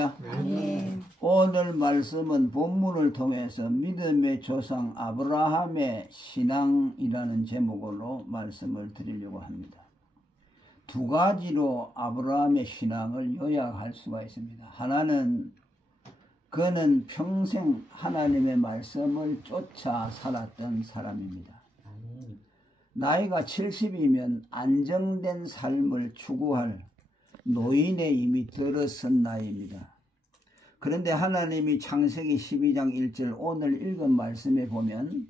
할렐루야. 아멘. 오늘 말씀은 본문을 통해서 믿음의 조상 아브라함의 신앙이라는 제목으로 말씀을 드리려고 합니다. 두 가지로 아브라함의 신앙을 요약할 수가 있습니다. 하나는 그는 평생 하나님의 말씀을 쫓아 살았던 사람입니다. 나이가 70이면 안정된 삶을 추구할 노인에 이미 들어선 나이입니다. 그런데 하나님이 창세기 12장 1절 오늘 읽은 말씀에 보면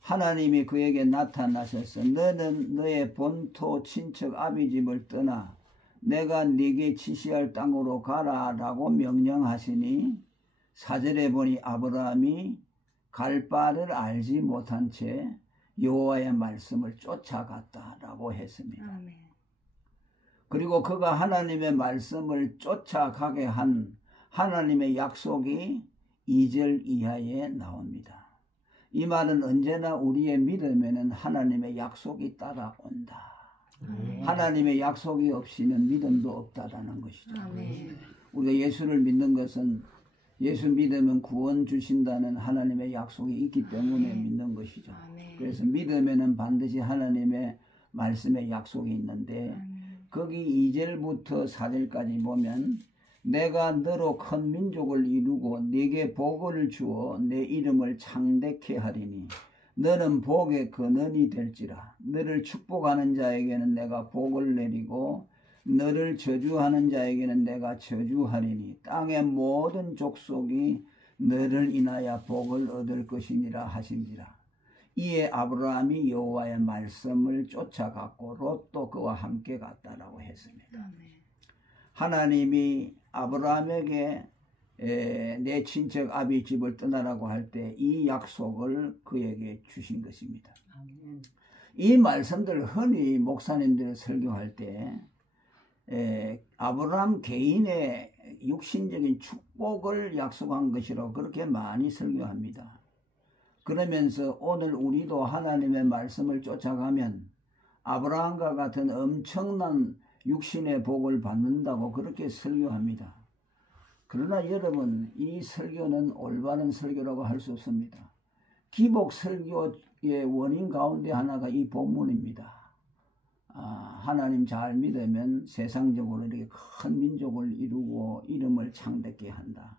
하나님이 그에게 나타나셔서 너는 너의 본토 친척 아비 집을 떠나 내가 네게 지시할 땅으로 가라 라고 명령하시니 4절에 보니 아브라함이 갈 바를 알지 못한 채 여호와의 말씀을 쫓아갔다라고 했습니다. 아멘. 그리고 그가 하나님의 말씀을 쫓아가게 한 하나님의 약속이 2절 이하에 나옵니다. 이 말은 언제나 우리의 믿음에는 하나님의 약속이 따라온다. 하나님의 약속이 없이는 믿음도 없다라는 것이죠. 아멘. 우리가 예수를 믿는 것은 예수 믿으면 구원 주신다는 하나님의 약속이 있기 때문에 믿는 것이죠. 그래서 믿음에는 반드시 하나님의 말씀의 약속이 있는데 거기 2절부터 4절까지 보면 내가 너로 큰 민족을 이루고 네게 복을 주어 내 이름을 창대케 하리니 너는 복의 근원이 될지라. 너를 축복하는 자에게는 내가 복을 내리고 너를 저주하는 자에게는 내가 저주하리니 땅의 모든 족속이 너를 인하여 복을 얻을 것이니라 하신지라. 이에 아브라함이 여호와의 말씀을 쫓아갔고 롯도 그와 함께 갔다라고 했습니다. 하나님이 아브라함에게 내 친척 아비 집을 떠나라고 할 때 이 약속을 그에게 주신 것입니다. 이 말씀들 흔히 목사님들 설교할 때 아브라함 개인의 육신적인 축복을 약속한 것이라고 그렇게 많이 설교합니다. 그러면서 오늘 우리도 하나님의 말씀을 쫓아가면 아브라함과 같은 엄청난 육신의 복을 받는다고 그렇게 설교합니다. 그러나 여러분, 이 설교는 올바른 설교라고 할 수 없습니다. 기복 설교의 원인 가운데 하나가 이 본문입니다. 하나님 잘 믿으면 세상적으로 이렇게 큰 민족을 이루고 이름을 창대케 한다.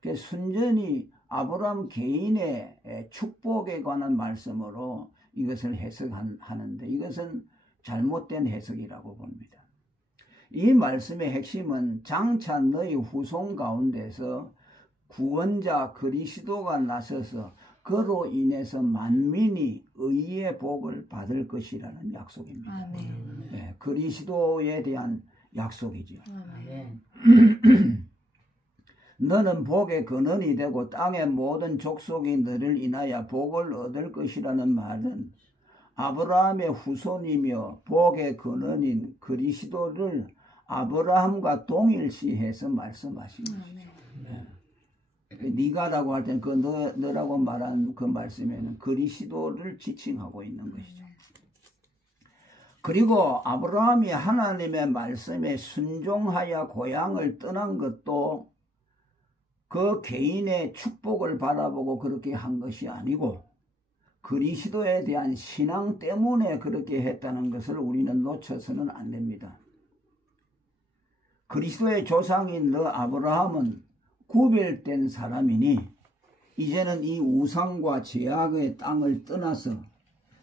그래서 순전히 아브라함 개인의 축복에 관한 말씀으로 이것을 해석하는데 이것은 잘못된 해석이라고 봅니다. 이 말씀의 핵심은 장차 너희 후손 가운데서 구원자 그리스도가 나서서 그로 인해서 만민이 의의 복을 받을 것이라는 약속입니다. 네, 그리스도에 대한 약속이죠. 너는 복의 근원이 되고 땅의 모든 족속이 너를 인하여 복을 얻을 것이라는 말은 아브라함의 후손이며 복의 근원인 그리스도를 아브라함과 동일시해서 말씀하신 것이죠. 네가라고 할 때는 그 너라고 말한 그 말씀에는 그리스도를 지칭하고 있는 것이죠. 그리고 아브라함이 하나님의 말씀에 순종하여 고향을 떠난 것도 그 개인의 축복을 바라보고 그렇게 한 것이 아니고 그리스도에 대한 신앙 때문에 그렇게 했다는 것을 우리는 놓쳐서는 안 됩니다. 그리스도의 조상인 너 아브라함은 구별된 사람이니 이제는 이 우상과 제약의 땅을 떠나서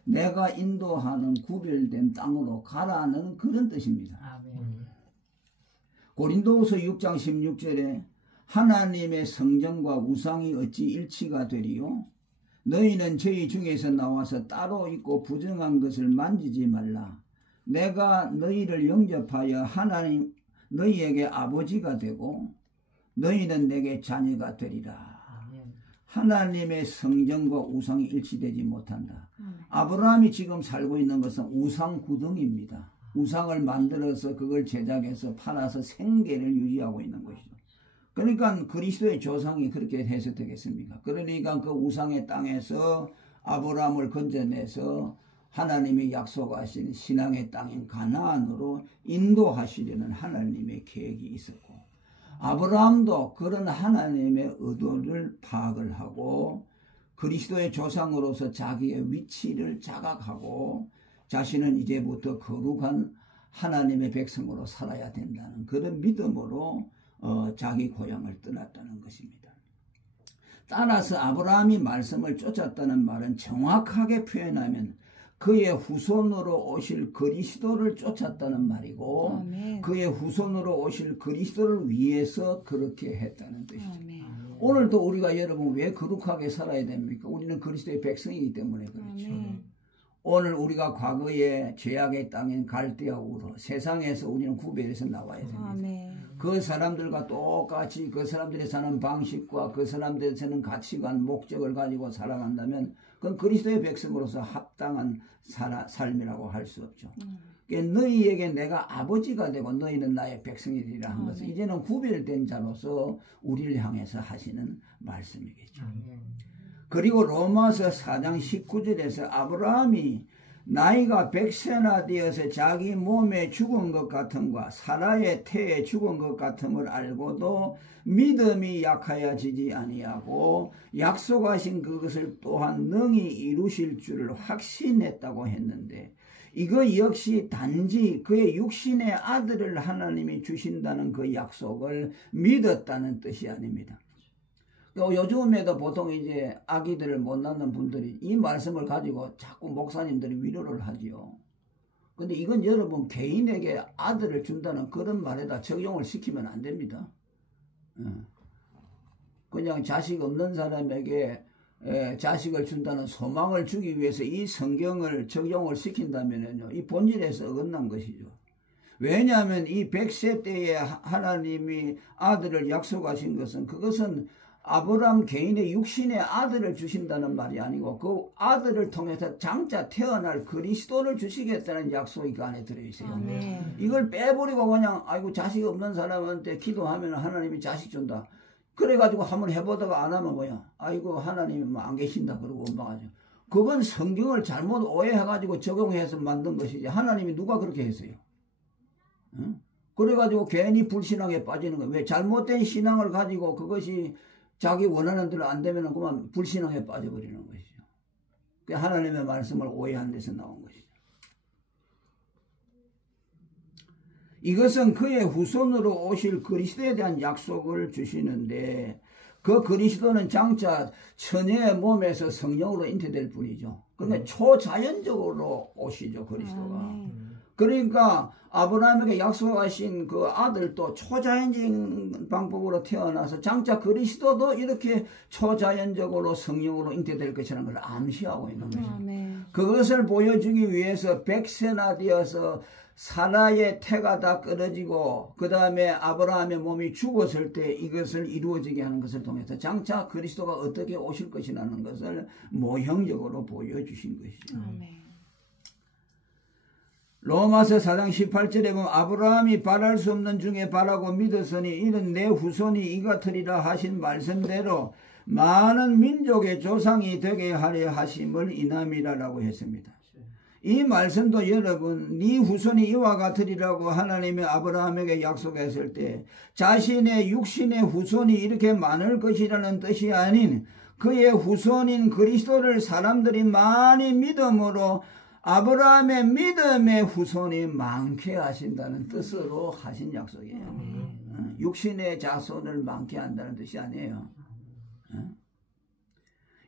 내가 인도하는 구별된 땅으로 가라는 그런 뜻입니다. 고린도후서 6장 16절에 하나님의 성전과 우상이 어찌 일치가 되리요? 너희는 저희 중에서 나와서 따로 있고 부정한 것을 만지지 말라. 내가 너희를 영접하여 하나님 너희에게 아버지가 되고 너희는 내게 자녀가 되리라. 하나님의 성전과 우상이 일치되지 못한다. 아브라함이 지금 살고 있는 것은 우상 구덩이입니다. 우상을 만들어서 그걸 제작해서 팔아서 생계를 유지하고 있는 것이죠. 그러니까 그리스도의 조상이 그렇게 해석되겠습니까? 그러니까 그 우상의 땅에서 아브라함을 건져내서 하나님이 약속하신 신앙의 땅인 가나안으로 인도하시려는 하나님의 계획이 있었고 아브라함도 그런 하나님의 의도를 파악을 하고 그리스도의 조상으로서 자기의 위치를 자각하고 자신은 이제부터 거룩한 하나님의 백성으로 살아야 된다는 그런 믿음으로 자기 고향을 떠났다는 것입니다. 따라서 아브라함이 말씀을 쫓았다는 말은 정확하게 표현하면 그의 후손으로 오실 그리스도를 쫓았다는 말이고 아멘. 그의 후손으로 오실 그리스도를 위해서 그렇게 했다는 뜻이죠. 아멘. 오늘도 우리가 여러분 왜 거룩하게 살아야 됩니까? 우리는 그리스도의 백성이기 때문에 그렇죠. 아멘. 오늘 우리가 과거에 죄악의 땅인 갈대아 우르 세상에서 우리는 구별해서 나와야 됩니다. 아멘. 그 사람들과 똑같이 그 사람들이 사는 방식과 그 사람들이 사는 가치관, 목적을 가지고 살아간다면 그건 그리스도의 백성으로서 합당한 삶이라고 할 수 없죠. 그러니까 너희에게 내가 아버지가 되고 너희는 나의 백성이 되리라 한 것은 이제는 구별된 자로서 우리를 향해서 하시는 말씀이겠죠. 그리고 로마서 4장 19절에서 아브라함이 나이가 100세나 되어서 자기 몸에 죽은 것 같음과 사라의 태에 죽은 것 같음을 알고도 믿음이 약하여지지 아니하고 약속하신 그것을 또한 능히 이루실 줄을 확신했다고 했는데 이거 역시 단지 그의 육신의 아들을 하나님이 주신다는 그 약속을 믿었다는 뜻이 아닙니다. 요즘에도 보통 이제 아기들을 못 낳는 분들이 이 말씀을 가지고 자꾸 목사님들이 위로를 하지요. 근데 이건 여러분 개인에게 아들을 준다는 그런 말에다 적용을 시키면 안 됩니다. 그냥 자식 없는 사람에게 자식을 준다는 소망을 주기 위해서 이 성경을 적용을 시킨다면요, 이 본질에서 어긋난 것이죠. 왜냐하면 이 100세 때에 하나님이 아들을 약속하신 것은 그것은 아브라함 개인의 육신의 아들을 주신다는 말이 아니고 그 아들을 통해서 장차 태어날 그리스도를 주시겠다는 약속이 그 안에 들어있어요. 아멘. 이걸 빼버리고 그냥 아이고 자식 없는 사람한테 기도하면 하나님이 자식 준다. 그래가지고 한번 해보다가 안 하면 뭐야? 아이고 하나님이 안 계신다 그러고 원망하죠. 그건 성경을 잘못 오해해가지고 적용해서 만든 것이지 하나님이 누가 그렇게 했어요? 응? 그래가지고 괜히 불신앙에 빠지는 거예요. 왜? 잘못된 신앙을 가지고 그것이 자기 원하는 대로 안 되면 그만 불신앙에 빠져버리는 것이죠. 하나님의 말씀을 오해한 데서 나온 것이죠. 이것은 그의 후손으로 오실 그리스도에 대한 약속을 주시는데 그 그리스도는 장차 처녀의 몸에서 성령으로 잉태될 뿐이죠. 그런데 초자연적으로 오시죠, 그리스도가. 그러니까 아브라함에게 약속하신 그 아들도 초자연적인 방법으로 태어나서 장차 그리스도도 이렇게 초자연적으로 성령으로 잉태될 것이라는 걸 암시하고 있는 거죠. 그것을 보여주기 위해서 100세나 되어서 사라의 태가 다 끊어지고 그 다음에 아브라함의 몸이 죽었을 때 이것을 이루어지게 하는 것을 통해서 장차 그리스도가 어떻게 오실 것이라는 것을 모형적으로 보여주신 것이죠. 아멘. 로마서 4장 18절에 보면 아브라함이 바랄 수 없는 중에 바라고 믿었으니 이는 내 후손이 이 같으리라 하신 말씀대로 많은 민족의 조상이 되게 하려 하심을 인함이라라고 했습니다. 이 말씀도 여러분 네 후손이 이와 같으리라고 하나님이 아브라함에게 약속했을 때 자신의 육신의 후손이 이렇게 많을 것이라는 뜻이 아닌 그의 후손인 그리스도를 사람들이 많이 믿음으로 아브라함의 믿음의 후손이 많게 하신다는 뜻으로 하신 약속이에요. 육신의 자손을 많게 한다는 뜻이 아니에요.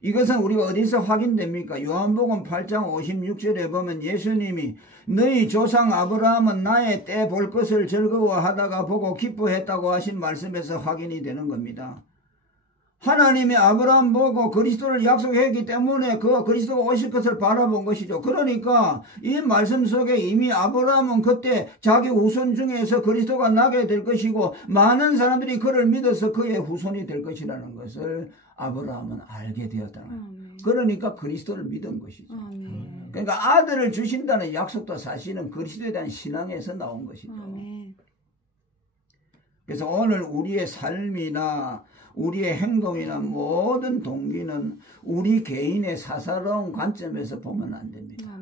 이것은 우리가 어디서 확인됩니까? 요한복음 8장 56절에 보면 예수님이 너희 조상 아브라함은 나의 때 볼 것을 즐거워하다가 보고 기뻐했다고 하신 말씀에서 확인이 되는 겁니다. 하나님이 아브라함 보고 그리스도를 약속했기 때문에 그 그리스도가 오실 것을 바라본 것이죠. 그러니까 이 말씀 속에 이미 아브라함은 그때 자기 후손 중에서 그리스도가 나게 될 것이고 많은 사람들이 그를 믿어서 그의 후손이 될 것이라는 것을 아브라함은 알게 되었다는 거예요. 그러니까 그리스도를 믿은 것이죠. 그러니까 아들을 주신다는 약속도 사실은 그리스도에 대한 신앙에서 나온 것이죠. 그래서 오늘 우리의 삶이나 우리의 행동이나 모든 동기는 우리 개인의 사사로운 관점에서 보면 안 됩니다.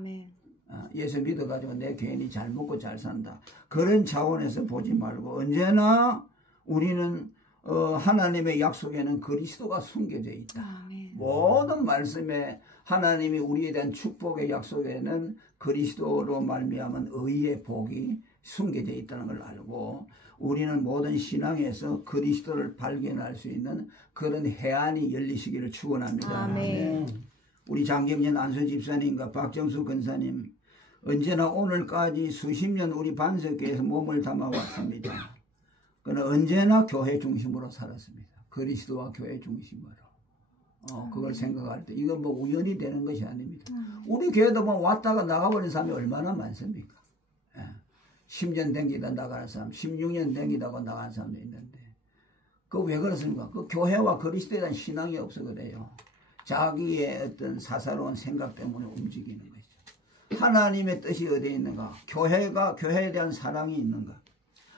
예수 믿어가지고 내 개인이 잘 먹고 잘 산다. 그런 차원에서 보지 말고 언제나 우리는 하나님의 약속에는 그리스도가 숨겨져 있다. 모든 말씀에 하나님이 우리에 대한 축복의 약속에는 그리스도로 말미암은 의의 복이 숨겨져 있다는 걸 알고 우리는 모든 신앙에서 그리스도를 발견할 수 있는 그런 해안이 열리시기를 축원합니다. 아멘. 우리 장경년 안수 집사님과 박정수 권사님 언제나 오늘까지 수십 년 우리 반석교회에서 몸을 담아왔습니다. 그는 언제나 교회 중심으로 살았습니다. 그리스도와 교회 중심으로. 그걸 생각할 때 이건 뭐 우연히 되는 것이 아닙니다. 우리 교회도 뭐 왔다가 나가버린 사람이 얼마나 많습니까? 10년 댕기다 나가는 사람, 16년 댕기다가 나가는 사람도 있는데 그 왜 그렇습니까? 그 교회와 그리스도에 대한 신앙이 없어 그래요. 자기의 어떤 사사로운 생각 때문에 움직이는 거죠. 하나님의 뜻이 어디에 있는가? 교회에 대한 사랑이 있는가?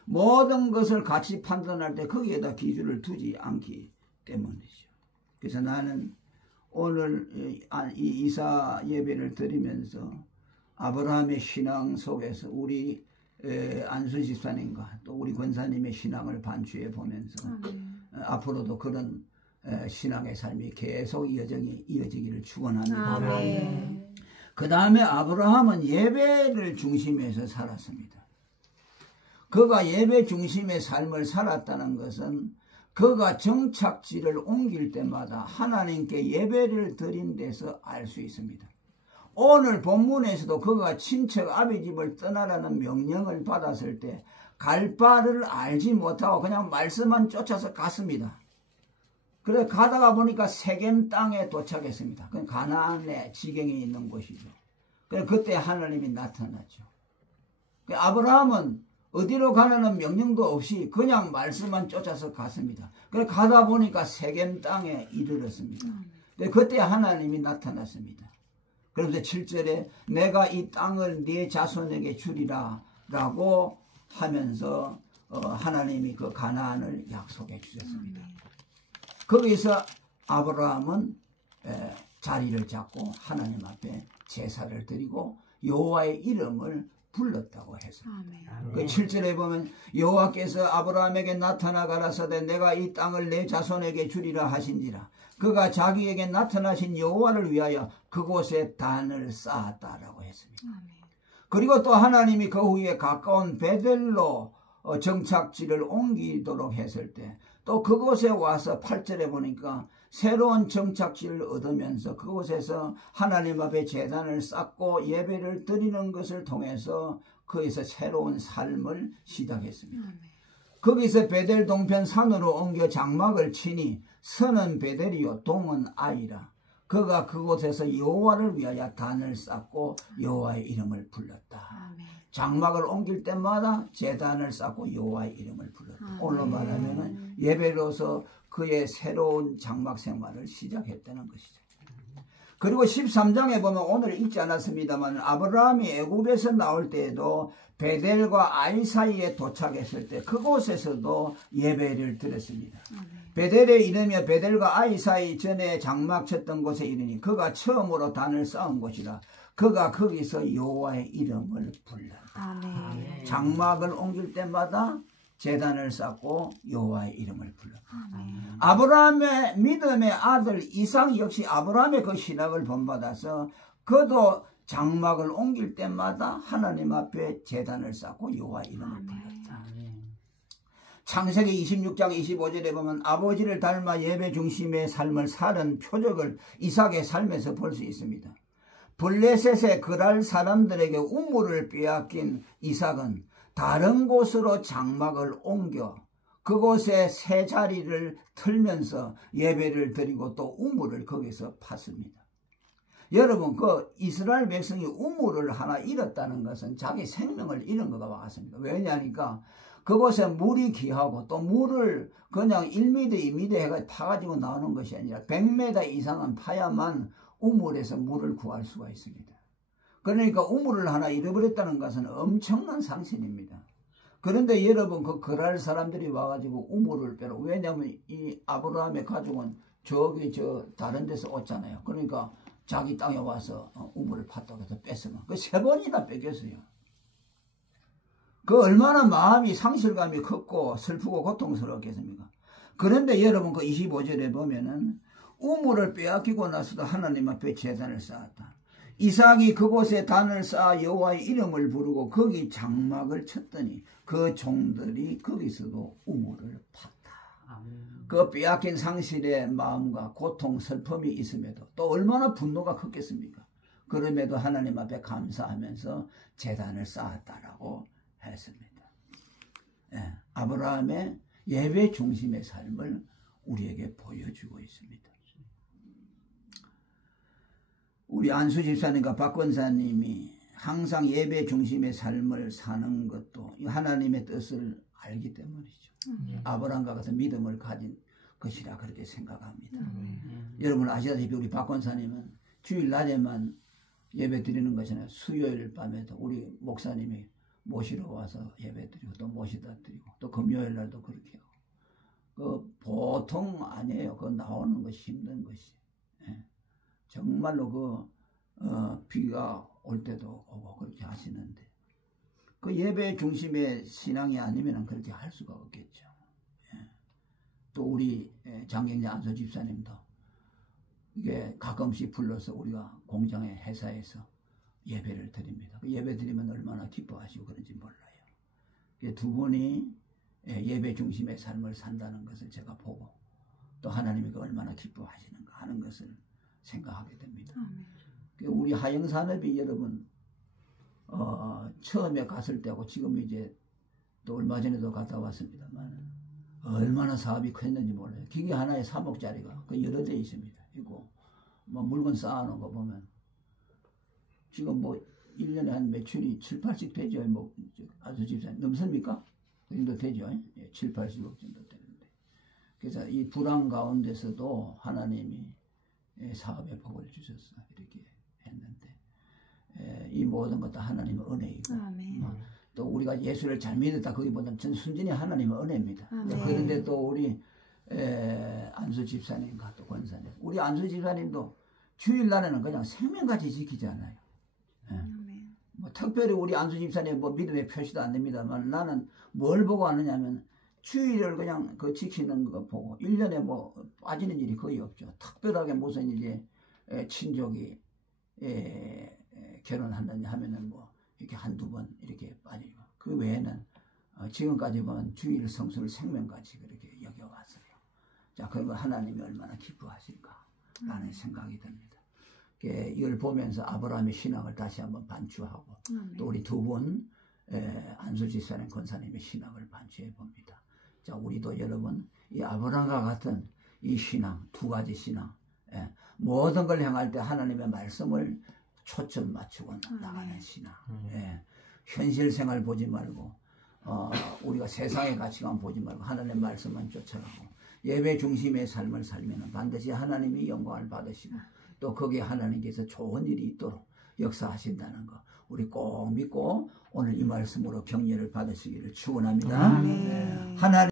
모든 것을 같이 판단할 때 거기에다 기준을 두지 않기 때문이죠. 그래서 나는 오늘 이 이사 예배를 드리면서 아브라함의 신앙 속에서 우리 안수 집사님과 또 우리 권사님의 신앙을 반추해 보면서 앞으로도 그런 신앙의 삶이 계속 이어지기를 축원합니다. 그 다음에 아브라함은 예배를 중심에서 살았습니다. 그가 예배 중심의 삶을 살았다는 것은 그가 정착지를 옮길 때마다 하나님께 예배를 드린 데서 알 수 있습니다. 오늘 본문에서도 그가 친척 아비 집을 떠나라는 명령을 받았을 때 갈 바를 알지 못하고 그냥 말씀만 쫓아서 갔습니다. 그래 가다가 보니까 세겜 땅에 도착했습니다. 그건 가나안의 지경에 있는 곳이죠. 그래 그때 하나님이 나타났죠. 아브라함은 어디로 가라는 명령도 없이 그냥 말씀만 쫓아서 갔습니다. 그래 가다 보니까 세겜 땅에 이르렀습니다. 그때 하나님이 나타났습니다. 그러면서 7절에 내가 이 땅을 네 자손에게 주리라 라고 하면서 하나님이 그 가나안을 약속해 주셨습니다. 거기서 아브라함은 자리를 잡고 하나님 앞에 제사를 드리고 여호와의 이름을 불렀다고 했습니다. 그 7절에 보면 여호와께서 아브라함에게 나타나 가라사대 내가 이 땅을 내 자손에게 주리라 하신지라 그가 자기에게 나타나신 여호와를 위하여 그곳에 단을 쌓았다라고 했습니다. 그리고 또 하나님이 그 후에 가까운 베델로 정착지를 옮기도록 했을 때 또 그곳에 와서 8절에 보니까 새로운 정착지를 얻으면서 그곳에서 하나님 앞에 제단을 쌓고 예배를 드리는 것을 통해서 거기서 새로운 삶을 시작했습니다. 거기서 베델 동편 산으로 옮겨 장막을 치니 선은 베델이요 동은 아이라 그가 그곳에서 여호와를 위하여 단을 쌓고 여호와의 이름을 불렀다. 장막을 옮길 때마다 제단을 쌓고 여호와의 이름을 불렀다. 오늘로 말하면 예배로서 그의 새로운 장막 생활을 시작했다는 것이죠. 그리고 13장에 보면 오늘 읽지 않았습니다만 아브라함이 애굽에서 나올 때에도 베델과 아이 사이에 도착했을 때 그곳에서도 예배를 드렸습니다. 베델의 이름이 베델과 아이 사이 전에 장막 쳤던 곳에 이르니 그가 처음으로 단을 쌓은 곳이라 그가 거기서 여호와의 이름을 불렀다. 장막을 옮길 때마다 제단을 쌓고 여호와의 이름을 불렀다. 아브라함의 믿음의 아들 이삭 역시 아브라함의 그 신학을 본받아서 그도 장막을 옮길 때마다 하나님 앞에 제단을 쌓고 여호와의 이름을 불렀다. 창세기 26장 25절에 보면 아버지를 닮아 예배 중심의 삶을 사는 표적을 이삭의 삶에서 볼 수 있습니다. 블레셋에 거할 사람들에게 우물을 빼앗긴 이삭은 다른 곳으로 장막을 옮겨 그곳에 새 자리를 틀면서 예배를 드리고 또 우물을 거기서 팠습니다. 여러분 그 이스라엘 백성이 우물을 하나 잃었다는 것은 자기 생명을 잃은 것과 같습니다. 왜냐하니까 그곳에 물이 귀하고 또 물을 그냥 1m, 2m 해가 파가지고 나오는 것이 아니라 100m 이상은 파야만 우물에서 물을 구할 수가 있습니다. 그러니까 우물을 하나 잃어버렸다는 것은 엄청난 상실입니다. 그런데 여러분 그 거할 사람들이 와가지고 우물을 빼러 왜냐하면 이 아브라함의 가족은 저기 다른 데서 왔잖아요. 그러니까 자기 땅에 와서 우물을 팠다고 해서 뺐으면 그 3번이나 뺏겼어요. 그 얼마나 마음이 상실감이 컸고 슬프고 고통스러웠겠습니까? 그런데 여러분 그 25절에 보면은 우물을 빼앗기고 나서도 하나님 앞에 제단을 쌓았다. 이삭이 그곳에 단을 쌓아 여호와의 이름을 부르고 거기 장막을 쳤더니 그 종들이 거기서도 우물을 팠다. 그 빼앗긴 상실의 마음과 고통, 슬픔이 있음에도 또 얼마나 분노가 컸겠습니까? 그럼에도 하나님 앞에 감사하면서 제단을 쌓았다라고 했습니다. 예, 아브라함의 예배 중심의 삶을 우리에게 보여주고 있습니다. 우리 안수 집사님과 박 권사님이 항상 예배 중심의 삶을 사는 것도 하나님의 뜻을 알기 때문이죠. 아브라함과 같은 믿음을 가진 것이라 그렇게 생각합니다. 여러분 아시다시피 우리 박 권사님은 주일 낮에만 예배 드리는 것이나 수요일 밤에도 우리 목사님이 모시러 와서 예배 드리고 또 모시다 드리고 또 금요일 날도 그렇게 하고 그 보통 아니에요. 그 나오는 것이 힘든 것이. 예. 정말로 비가 올 때도 오고 그렇게 하시는데 그 예배 중심의 신앙이 아니면 그렇게 할 수가 없겠죠. 예. 또 우리 장경자 안수 집사님도 이게 가끔씩 불러서 우리가 공장에 회사에서 예배를 드립니다. 그 예배 드리면 얼마나 기뻐하시고 그런지 몰라요. 두 분이 예배 중심의 삶을 산다는 것을 제가 보고 또 하나님이 얼마나 기뻐하시는가 하는 것을 생각하게 됩니다. 우리 하영산업이 여러분 처음에 갔을 때하고 지금 이제 또 얼마 전에도 갔다 왔습니다만 얼마나 사업이 컸는지 몰라요. 기계 하나에 3억짜리가 그 여러 대 있습니다. 그리고 뭐 물건 쌓아놓은 거 보면 지금 뭐 1년에 한 매출이 7, 80 되죠. 뭐 아주 집사님 넘습니까? 그 정도 되죠. 예, 7, 80억 정도 되는데 그래서 이 불안 가운데서도 하나님이 사업에 복을 주셔서 이렇게 했는데 이 모든 것도 하나님의 은혜이고 또 우리가 예수를 잘 믿었다 거기보다는 전 순전히 하나님의 은혜입니다. 그런데 또 우리 안수 집사님과 또 권사님 우리 안수 집사님도 주일날에는 그냥 생명같이 지키잖아요. 뭐 특별히 우리 안수 집사님 뭐 믿음의 표시도 안 됩니다만 나는 뭘 보고 하느냐면 주일을 그냥 그 지키는 거 보고 1년에 뭐 빠지는 일이 거의 없죠. 특별하게 무슨 이제 친족이 결혼한다니 하면은 뭐 이렇게 한두 번 이렇게 빠지고 그 외에는 지금까지 본 주일 성수를 생명같이 그렇게 여겨왔어요. 자, 그러면 하나님이 얼마나 기뻐하실까 라는 생각이 듭니다. 이걸 보면서 아브라함의 신앙을 다시 한번 반추하고 또 우리 두 분 안수 집사님 권사님의 신앙을 반추해 봅니다. 자, 우리도 여러분 이 아브라함과 같은 이 신앙 두 가지 신앙 모든 걸 행할 때 하나님의 말씀을 초점 맞추고 나가는 신앙. 현실 생활 보지 말고 우리가 세상의 가치관 보지 말고 하나님의 말씀만 쫓아가고 예배 중심의 삶을 살면 반드시 하나님이 영광을 받으시고 또 거기에 하나님께서 좋은 일이 있도록 역사하신다는 거 우리 꼭 믿고 오늘 이 말씀으로 격려를 받으시기를 축원합니다. 하나님